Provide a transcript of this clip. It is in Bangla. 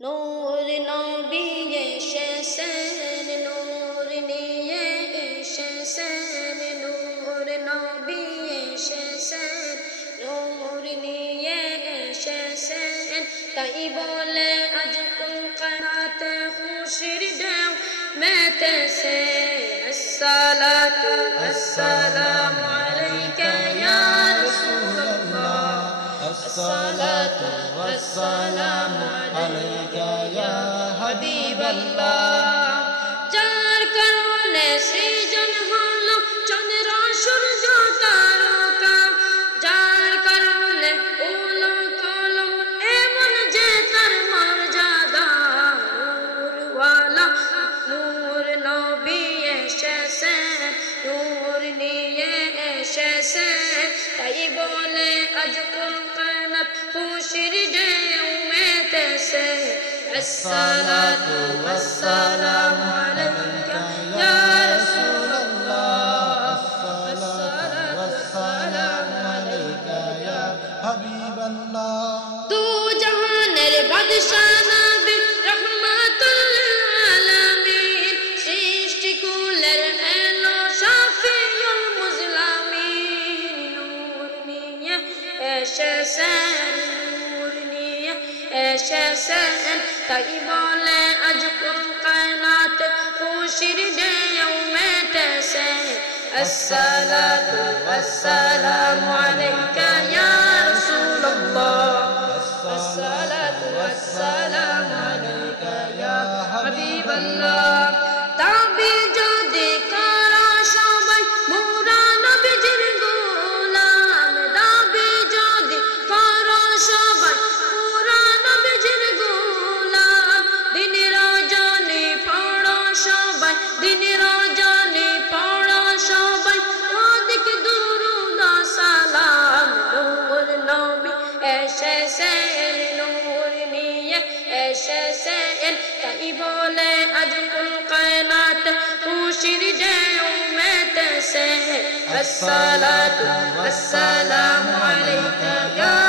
নূর নবী এসেছেন, নূর নিয়ে এসেছেন, নূর নবী এসেছেন, নূর নিয়ে এসেছেন। তাই বলে আজ কোন কানাতে খুশির ঢেউ মেতেছে। আসসালাতু ওয়াসসালামু আলাইকা ইয়া রাসূলুল্লাহ, আসসালাতু ওয়াসসালামু আলাইকা ইয়া হাবিবাল্লাহ। যার কারণে সৃজন হলো চন্দ্র সূর্য তারকা, যার কারণে উলো কলম এমন যে তার মর্যাদা। নূরওয়ালা নূর নবী এসেছেন, নূর নিয়ে এসেছেন। তাই বলে আজ কোন কানাত খুশির ঢেউ মেতেছে। আসসালাতু ওয়াসসালামু আলাইকা ইয়া রাসূলুল্লাহ, আসসালাতু ওয়াসসালামু আলাইকা ইয়া হাবিবাল্লাহ। দু জাহানের বাদশা নবী রহমাতুল লিল আলামিন, সৃষ্টি কুলের এলো শাফিউল মুজলামিন। নূর নিয়ে এসেছেন, নূর নিয়ে এসেছেন। তাই বলে আজ কোন কায়নাত খুশির ঢেউ মেতেছে। আসসালাতু ওয়াসসালামু আলাইকা ইয়া রাসূলুল্লাহ, আসসালাতু ওয়াসসালামু আলাইকা ইয়া হাবিবাল্লাহ। দাবি যদি করো সবাই মোরা নবীজির গোলাম, দাবি যদি করো সবাই মোরা নবীজির গোলাম। দিন রজনী পড়ো সবাই, দিন রজনী পড়ো সবাই ওদিক দুরূদ সালাম। নূর নবী এসেছেন, নূর নিয়ে এসেছেন। তাই বলে আজ কোন কায়নাত খুশির ঢেউ মেতেছে। আসসালাতু ওয়াসসালামু আলাইকা ইয়া